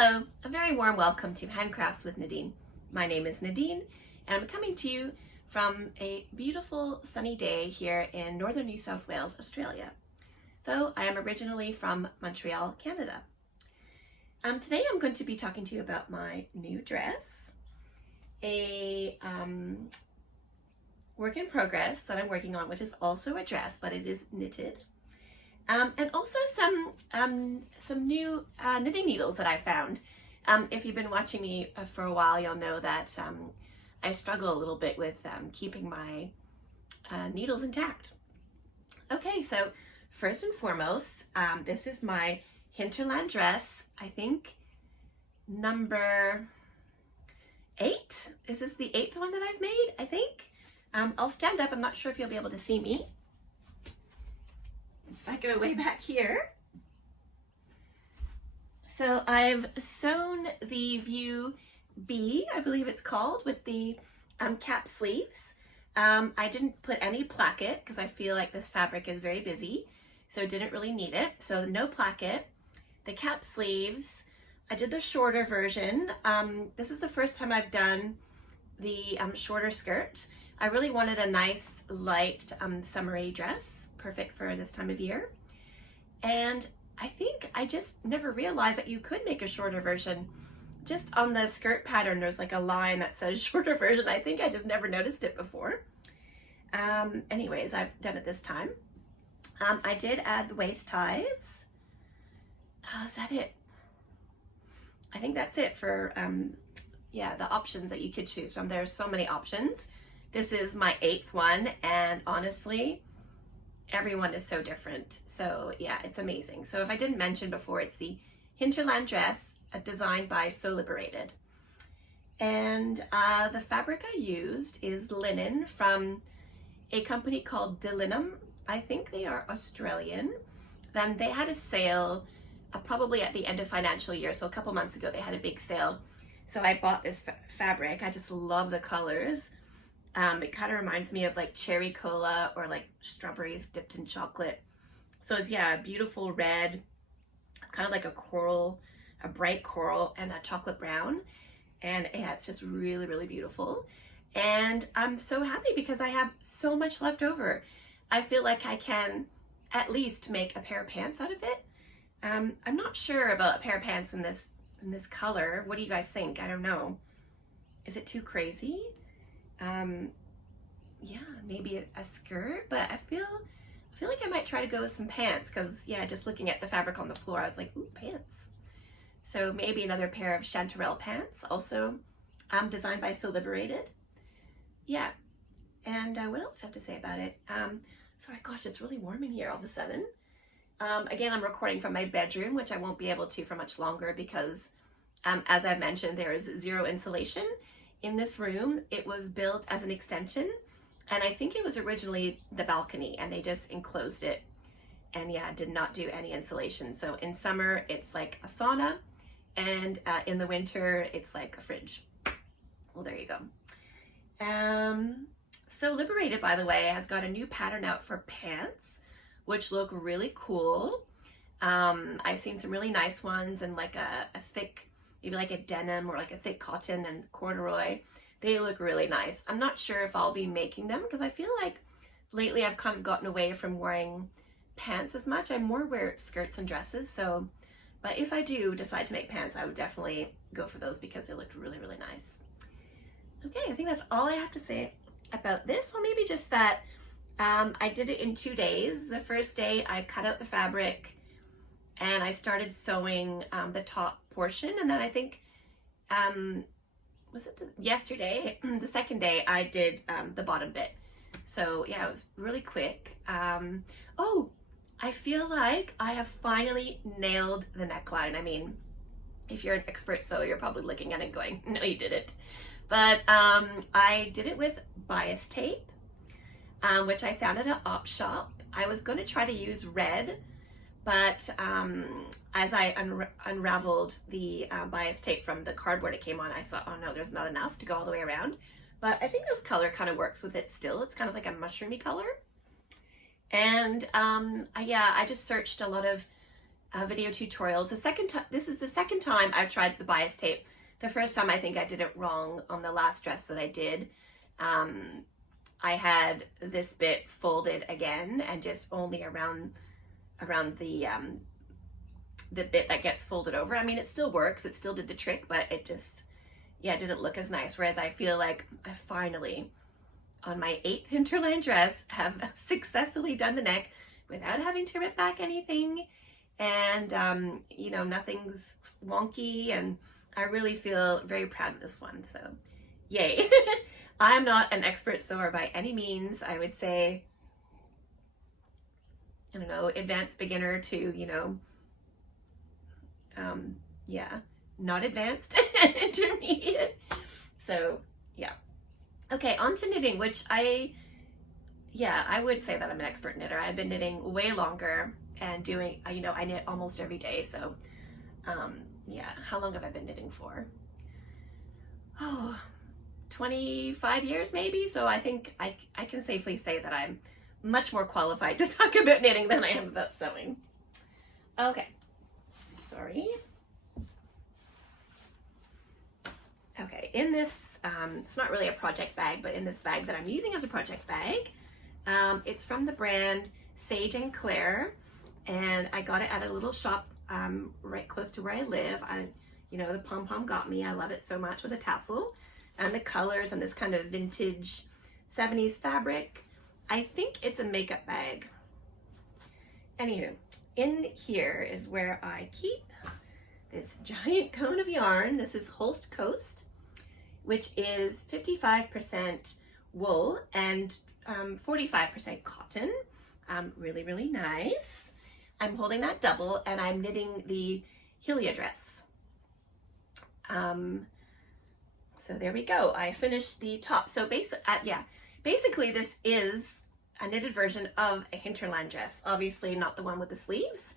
Hello, a very warm welcome to Handcrafts with Nadine. My name is Nadine and I'm coming to you from a beautiful sunny day here in northern New South Wales, Australia. Though I am originally from Montreal, Canada. Today I'm going to be talking to you about my new dress, a work in progress that I'm working on, which is also a dress, but it is knitted. And also some new knitting needles that I found. If you've been watching me for a while, you'll know that I struggle a little bit with keeping my needles intact. Okay, so first and foremost, this is my Hinterland Dress, I think number 8. Is this the 8th one that I've made, I think? I'll stand up, I'm not sure if you'll be able to see me. If I go way back here. So I've sewn the View B, I believe it's called, with the cap sleeves. I didn't put any placket because I feel like this fabric is very busy, so didn't really need it. So no placket. The cap sleeves, I did the shorter version. This is the first time I've done the shorter skirt. I really wanted a nice light summery dress, perfect for this time of year. And I think I just never realized that you could make a shorter version. Just on the skirt pattern, there's like a line that says shorter version. I think I just never noticed it before. Anyways, I've done it this time. I did add the waist ties. Is that it? I think that's it for, yeah, the options that you could choose from. There's so many options. This is my 8th one, and honestly, everyone is so different. So yeah, it's amazing. So if I didn't mention before, it's the Hinterland Dress, designed by Sew Liberated. And the fabric I used is linen from a company called Linum. I think they are Australian. Then they had a sale probably at the end of financial year. So a couple months ago, they had a big sale. So I bought this fabric. I just love the colors. It kind of reminds me of like cherry cola or like strawberries dipped in chocolate. So it's, yeah, a beautiful red, kind of like a coral, a bright coral and a chocolate brown. And yeah, it's just really, really beautiful. And I'm so happy because I have so much left over. I feel like I can at least make a pair of pants out of it. I'm not sure about a pair of pants in this color. What do you guys think? I don't know. Is it too crazy? Yeah, maybe a skirt, but I feel like I might try to go with some pants because, yeah, just looking at the fabric on the floor, I was like, ooh, pants. So maybe another pair of chanterelle pants, also designed by Sew Liberated. Yeah, and what else do I have to say about it? Sorry, gosh, it's really warm in here all of a sudden. Again, I'm recording from my bedroom, which I won't be able to for much longer because, as I've mentioned, there is zero insulation in this room. It was built as an extension, and I think it was originally the balcony, and they just enclosed it, and yeah, did not do any insulation. So in summer, it's like a sauna, and in the winter, it's like a fridge. Well, there you go. So Liberated, by the way, has got a new pattern out for pants, which look really cool. I've seen some really nice ones and like a thick, maybe like a denim or like a thick cotton and corduroy. They look really nice. I'm not sure if I'll be making them because I feel like lately I've kind of gotten away from wearing pants as much. I more wear skirts and dresses. So, but if I do decide to make pants, I would definitely go for those because they looked really, really nice. Okay, I think that's all I have to say about this. Or maybe just that I did it in 2 days. The first day I cut out the fabric and I started sewing the top portion, and then I think was it yesterday, the second day, I did the bottom bit. So yeah, it was really quick. Oh, I feel like I have finally nailed the neckline. I mean, if you're an expert sewer, you're probably looking at it going, no, you didn't. But I did it with bias tape, which I found at an op shop. I was going to try to use red, but as I unraveled the bias tape from the cardboard it came on, I thought, oh no, there's not enough to go all the way around. But I think this color kind of works with it still. It's kind of like a mushroomy color. And yeah, I just searched a lot of video tutorials. This is the second time I've tried the bias tape. The first time I think I did it wrong on the last dress that I did. I had this bit folded again and just only around the bit that gets folded over. I mean, it still works, it still did the trick, but it just, yeah, it didn't look as nice. Whereas I feel like I finally, on my 8th Hinterland dress, have successfully done the neck without having to rip back anything. And, you know, nothing's wonky, and I really feel very proud of this one, so yay. I'm not an expert sewer by any means. I would say, I don't know, advanced beginner to, you know, yeah, not advanced, intermediate. So yeah. Okay, on to knitting, which I would say that I'm an expert knitter. I've been knitting way longer and doing, you know, I knit almost every day. So yeah, how long have I been knitting for? Oh, 25 years maybe. So I think I can safely say that I'm much more qualified to talk about knitting than I am about sewing. Okay, sorry. Okay, in this, it's not really a project bag, but in this bag that I'm using as a project bag, it's from the brand Sage and Claire, and I got it at a little shop right close to where I live. You know, the pom-pom got me. I love it so much with the tassel and the colors and this kind of vintage 70s fabric. I think it's a makeup bag. Anywho, in here is where I keep this giant cone of yarn. This is Holst Coast, which is 55% wool and 45% cotton. Really, really nice. I'm holding that double and I'm knitting the Hilja Dress. So there we go. I finished the top. So basically this is a knitted version of a Hinterland dress. Obviously not the one with the sleeves.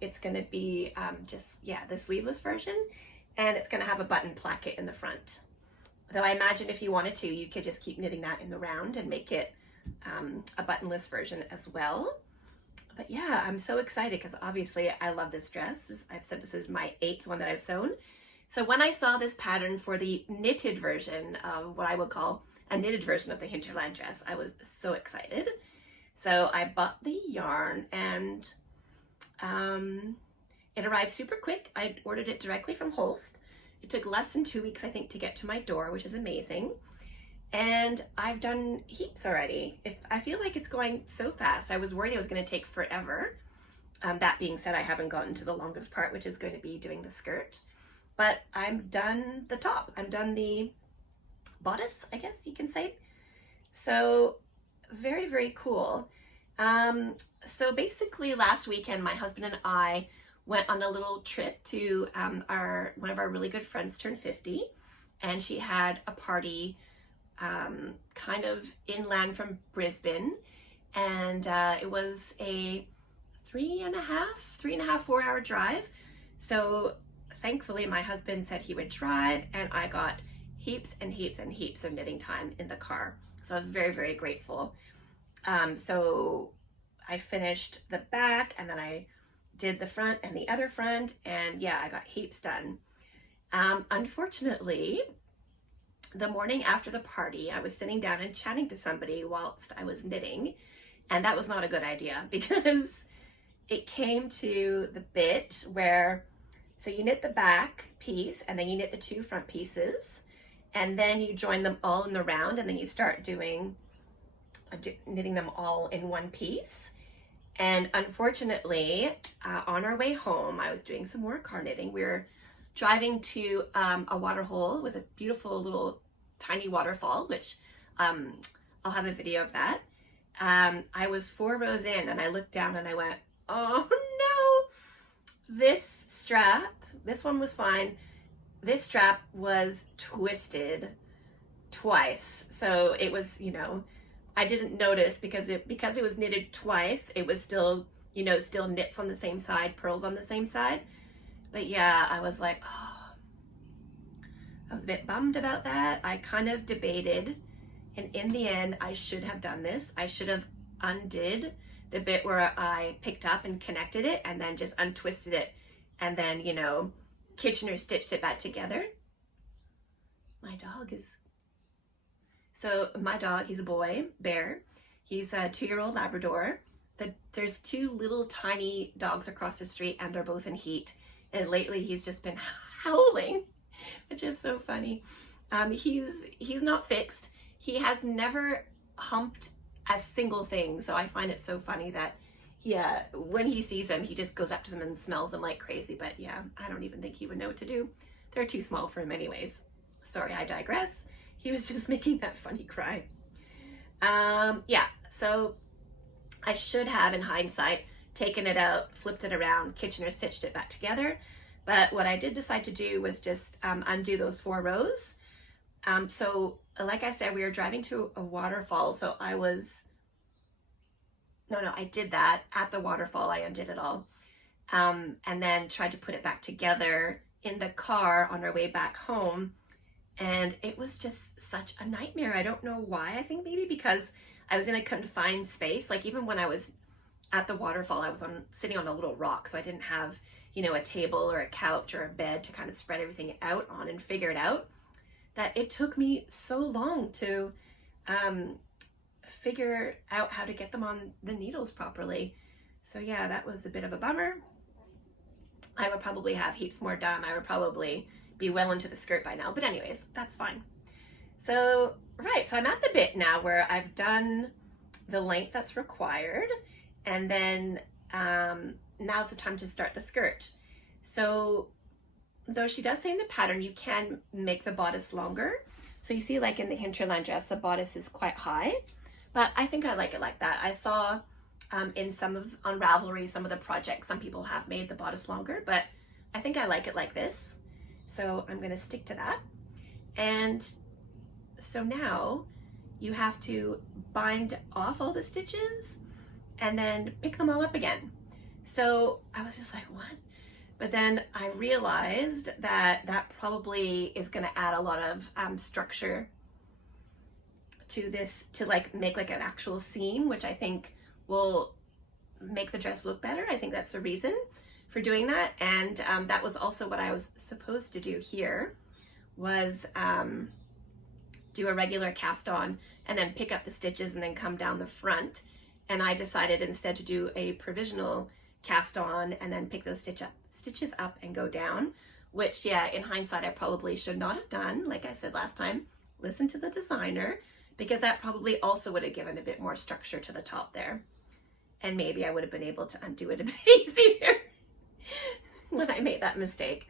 It's going to be the sleeveless version, and it's going to have a button placket in the front. Though I imagine if you wanted to, you could just keep knitting that in the round and make it a buttonless version as well. But yeah, I'm so excited because obviously I love this dress. I've said this is my 8th one that I've sewn. So when I saw this pattern for the knitted version of what I would call a knitted version of the Hinterland dress, I was so excited. So I bought the yarn and it arrived super quick. I ordered it directly from Holst. It took less than 2 weeks, I think, to get to my door, which is amazing. And I've done heaps already. I feel like it's going so fast. I was worried it was going to take forever. That being said, I haven't gotten to the longest part, which is going to be doing the skirt. But I'm done the top. I'm done the bodice, I guess you can say. So very, very cool. So basically last weekend, my husband and I went on a little trip to one of our really good friends turned 50, and she had a party kind of inland from Brisbane, and it was a 4 hour drive. So thankfully my husband said he would drive, and I got heaps and heaps and heaps of knitting time in the car. So I was very, very grateful. So I finished the back, and then I did the front and the other front, and yeah, I got heaps done. Unfortunately, the morning after the party, I was sitting down and chatting to somebody whilst I was knitting, and that was not a good idea because it came to the bit where, so you knit the back piece and then you knit the 2 front pieces, and then you join them all in the round, and then you start doing knitting them all in one piece. And unfortunately, on our way home, I was doing some more car knitting. We were driving to a water hole with a beautiful little tiny waterfall, which I'll have a video of that. I was 4 rows in, and I looked down and I went, oh no, this strap, this one was fine. This strap was twisted twice. So it was, you know, I didn't notice because it was knitted twice. It was still, you know, still knits on the same side, purls on the same side. But yeah, I was like, oh, I was a bit bummed about that. I kind of debated, and in the end, I should have done this. I should have undid the bit where I picked up and connected it and then just untwisted it and then, you know, Kitchener stitched it back together. My dog, he's a boy, Bear. He's a 2-year-old Labrador. There's 2 little tiny dogs across the street and they're both in heat. And lately he's just been howling, which is so funny. He's not fixed. He has never humped a single thing. So I find it so funny that when he sees them, he just goes up to them and smells them like crazy. But yeah, I don't even think he would know what to do. They're too small for him anyways. Sorry, I digress. He was just making that funny cry. Yeah, so I should have, in hindsight, taken it out, flipped it around, Kitchener stitched it back together. But what I did decide to do was just undo those 4 rows. So like I said, we were driving to a waterfall. So I did that at the waterfall. I undid it all. And then tried to put it back together in the car on our way back home. And it was just such a nightmare. I don't know why. I think maybe because I was in a confined space. Like even when I was at the waterfall, I was sitting on a little rock. So I didn't have, you know, a table or a couch or a bed to kind of spread everything out on and figure it out. That it took me so long to figure out how to get them on the needles properly. So yeah, that was a bit of a bummer. I would probably have heaps more done. I would probably be well into the skirt by now, but anyways, that's fine. So, right, so I'm at the bit now where I've done the length that's required, and then now's the time to start the skirt. So, though she does say in the pattern, you can make the bodice longer. So you see like in the Hinterland dress, the bodice is quite high, but I think I like it like that. I saw on Ravelry, some of the projects, some people have made the bodice longer, but I think I like it like this. So I'm going to stick to that. And so now you have to bind off all the stitches and then pick them all up again. So I was just like, what? But then I realized that that probably is going to add a lot of structure to this, to like make like an actual seam, which I think will make the dress look better. I think that's the reason for doing that. And that was also what I was supposed to do here, was do a regular cast on and then pick up the stitches and then come down the front. And I decided instead to do a provisional cast on and then pick those stitches up and go down, which yeah, in hindsight, I probably should not have done. Like I said last time, listen to the designer, because that probably also would have given a bit more structure to the top there. And maybe I would have been able to undo it a bit easier when I made that mistake.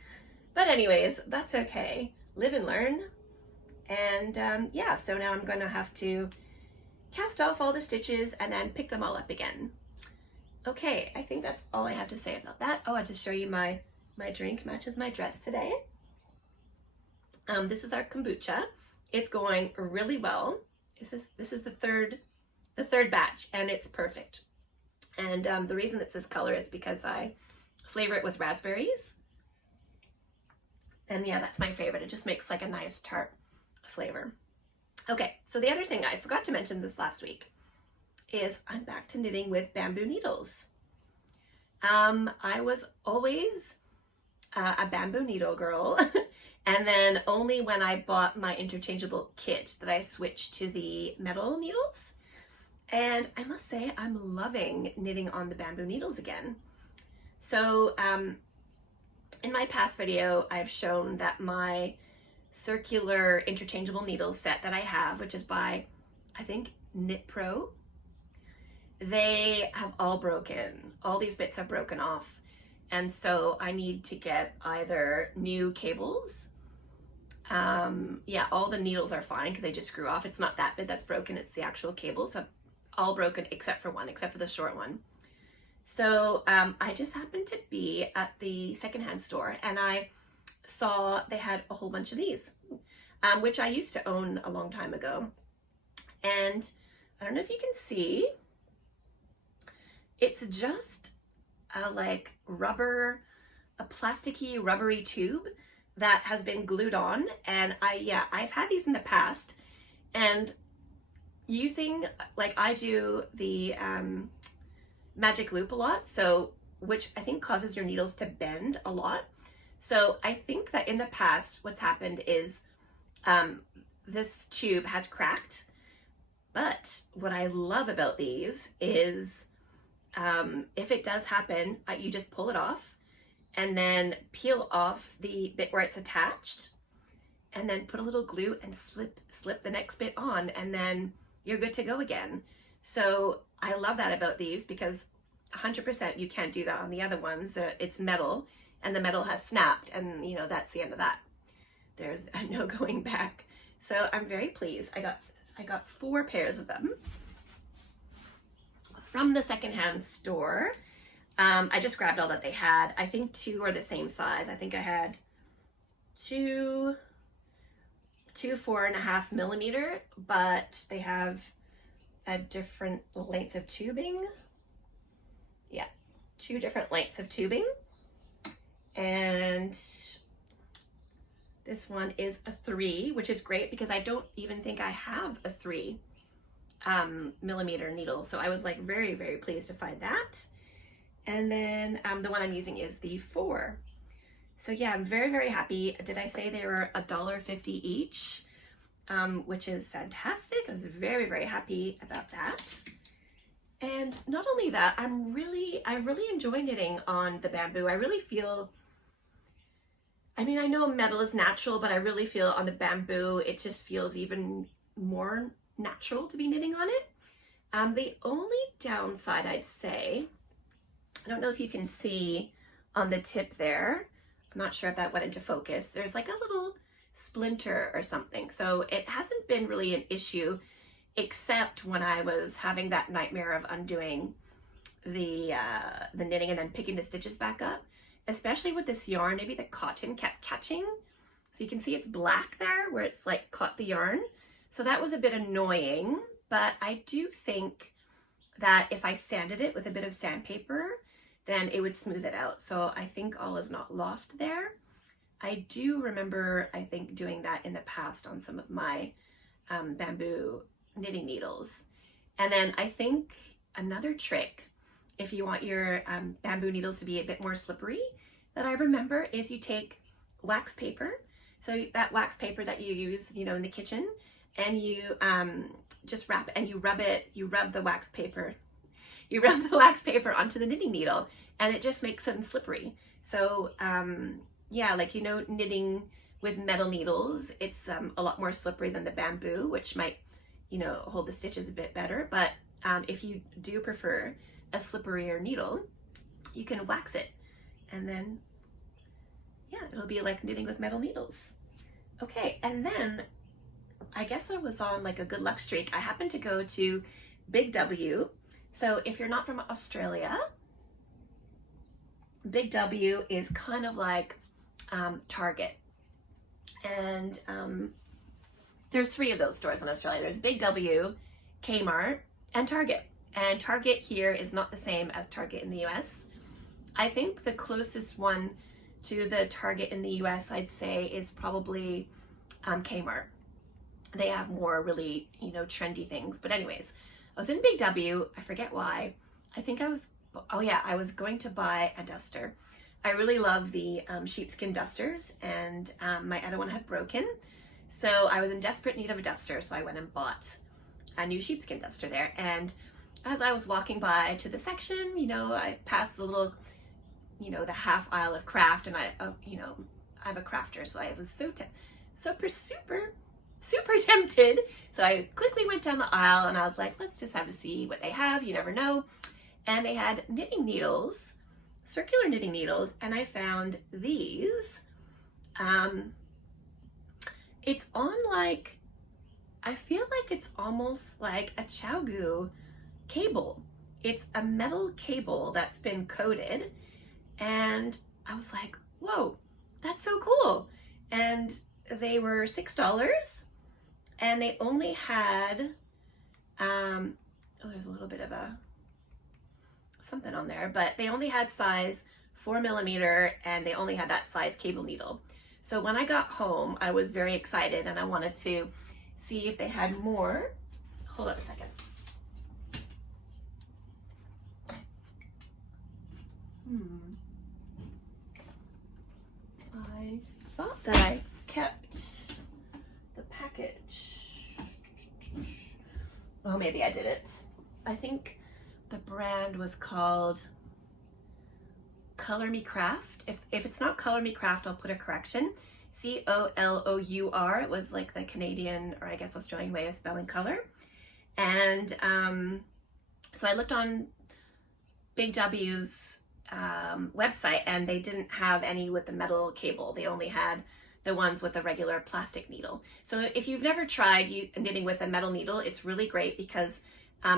But anyways, that's okay. Live and learn. And yeah, so now I'm going to have to cast off all the stitches and then pick them all up again. Okay, I think that's all I have to say about that. Oh, I'll just show you my drink. Matches my dress today. This is our kombucha. It's going really well. This is the third batch, and it's perfect. And the reason it's this color is because I flavor it with raspberries. And yeah, that's my favorite. It just makes like a nice tart flavor. Okay, so the other thing I forgot to mention this last week is I'm back to knitting with bamboo needles. I was always a bamboo needle girl. And then only when I bought my interchangeable kit did I switch to the metal needles. And I must say, I'm loving knitting on the bamboo needles again. So in my past video, I've shown that my circular interchangeable needle set that I have, which is by, I think, Knit Pro, they have all broken. All these bits have broken off. And so I need to get either new cables. Yeah, all the needles are fine because they just screw off. It's not that bit that's broken, it's the actual cables. So all broken except for one, except for the short one. So I just happened to be at the secondhand store and I saw they had a whole bunch of these, which I used to own a long time ago. And I don't know if you can see, it's just like rubber, a plasticky rubbery tube that has been glued on. And I've had these in the past, and using, like I do the magic loop a lot, so which I think causes your needles to bend a lot. So I think that in the past what's happened is this tube has cracked, but what I love about these is if it does happen, you just pull it off and then peel off the bit where it's attached and then put a little glue and slip the next bit on, and then you're good to go again. So I love that about these, because 100% you can't do that on the other ones. It's metal, and the metal has snapped, and you know, that's the end of that. There's no going back. So I'm very pleased. I got 4 pairs of them from the secondhand store. I just grabbed all that they had. I think 2 are the same size. I think I had two 4.5 millimeter, but they have a different length of tubing. Yeah, 2 different lengths of tubing. And this one is a 3, which is great because I don't even think I have a 3 millimeter needle. So I was like very, very pleased to find that. And then the one I'm using is the 4. So yeah, I'm very, very happy. Did I say they were $1.50 each? Which is fantastic. I was very, very happy about that. And not only that, I really enjoy knitting on the bamboo. I really feel, I mean, I know metal is natural, but I really feel on the bamboo, it just feels even more natural to be knitting on it. The only downside, I'd say, I don't know if you can see on the tip there, I'm not sure if that went into focus, there's like a little splinter or something. So it hasn't been really an issue, except when I was having that nightmare of undoing the knitting and then picking the stitches back up, especially with this yarn. Maybe the cotton kept catching. So you can see it's black there where it's like caught the yarn. So that was a bit annoying, but I do think that if I sanded it with a bit of sandpaper, then it would smooth it out. So I think all is not lost there. I do remember, I think, doing that in the past on some of my bamboo knitting needles. And then I think another trick, if you want your bamboo needles to be a bit more slippery, that I remember is you take wax paper. So that wax paper that you use, you know, in the kitchen, and you just wrap it and you rub the wax paper onto the knitting needle, and it just makes them slippery. So yeah, like, you know, knitting with metal needles, it's a lot more slippery than the bamboo, which might, you know, hold the stitches a bit better. But if you do prefer a slipperier needle, you can wax it, and then yeah, it'll be like knitting with metal needles. Okay, and then I guess I was on like a good luck streak. I happened to go to Big W. So if you're not from Australia, Big W is kind of like Target. And there's 3 of those stores in Australia. There's Big W, Kmart, and Target. And Target here is not the same as Target in the US. I think the closest one to the Target in the US, I'd say, is probably Kmart. They have more really, you know, trendy things. But anyways, I was in Big W. I forget why. I think I was going to buy a duster. I really love the sheepskin dusters, and my other one had broken. So I was in desperate need of a duster, so I went and bought a new sheepskin duster there. And as I was walking by to the section, you know, I passed the little, you know, the half aisle of craft, and you know, I'm a crafter, so I was super tempted. So I quickly went down the aisle, and I was like, let's just have to see what they have. You never know. And they had knitting needles, circular knitting needles, and I found these. It's on like, I feel like it's almost like a Chow cable. It's a metal cable that's been coated, and I was like, whoa, that's so cool. And they were $6, and they only had, oh, there's a little bit of something on there, but they only had size 4 millimeter, and they only had that size cable needle. So when I got home, I was very excited, and I wanted to see if they had more. Hold on a second. I thought that I kept the package. Oh, maybe I didn't. I think the brand was called Color Me Craft. If it's not Color Me Craft, I'll put a correction. C-O-L-O-U-R. It was like the Canadian, or I guess Australian way of spelling color. And so I looked on Big W's website, and they didn't have any with the metal cable. They only had the ones with the regular plastic needle. So if you've never tried knitting with a metal needle, it's really great because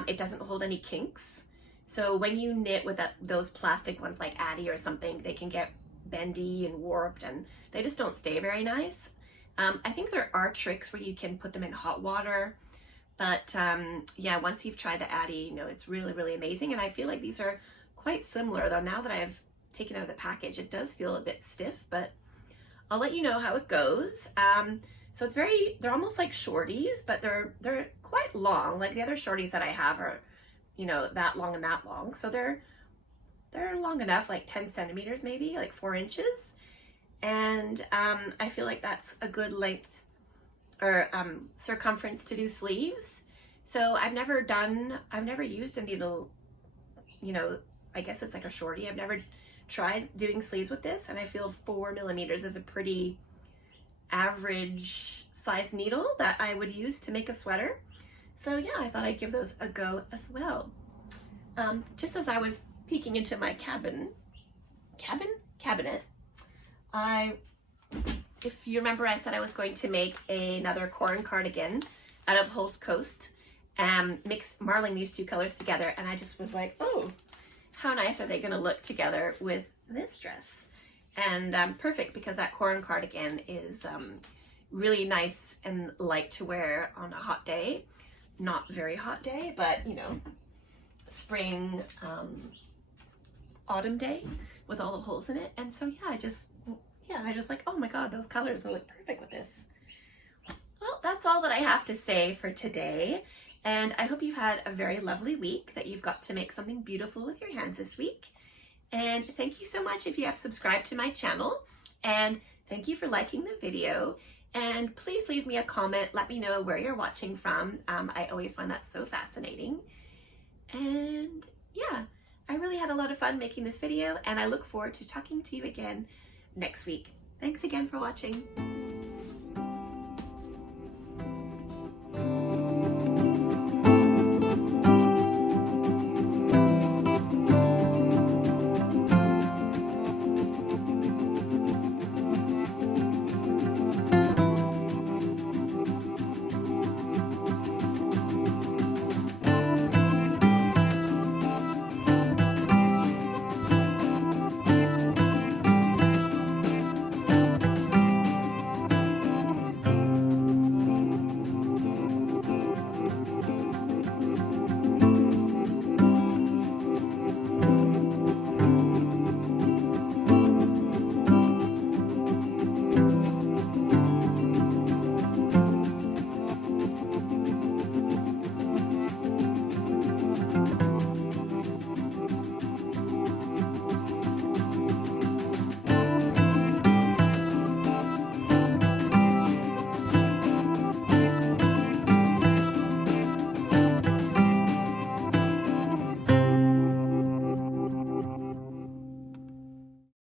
it doesn't hold any kinks. So when you knit with those plastic ones like Addy or something, they can get bendy and warped, and they just don't stay very nice. I think there are tricks where you can put them in hot water, but yeah, once you've tried the Addy, you know, it's really, really amazing. And I feel like these are quite similar, though now that I've taken out of the package, it does feel a bit stiff, but I'll let you know how it goes. So it's they're almost like shorties, but they're quite long. Like the other shorties that I have are, you know, that long and that long. So they're long enough, like 10 centimeters, maybe like 4 inches. And I feel like that's a good length or circumference to do sleeves. So I've never used a needle, you know, I guess it's like a shorty. I've never tried doing sleeves with this, and I feel 4 millimeters is a pretty average size needle that I would use to make a sweater. So yeah, I thought I'd give those a go as well. Just as I was peeking into my cabinet, if you remember, I said I was going to make another corn cardigan out of Holst Coast, marling these two colors together, and I just was like, oh, how nice are they going to look together with this dress? And perfect, because that corn cardigan is really nice and light to wear on a hot day. Not very hot day, but you know, spring, autumn day with all the holes in it. And so yeah, I just like, oh my god, those colors will look perfect with this. Well, that's all that I have to say for today. And I hope you've had a very lovely week, that you've got to make something beautiful with your hands this week. And thank you so much if you have subscribed to my channel. And thank you for liking the video. And please leave me a comment. Let me know where you're watching from. I always find that so fascinating. And yeah, I really had a lot of fun making this video, and I look forward to talking to you again next week. Thanks again for watching.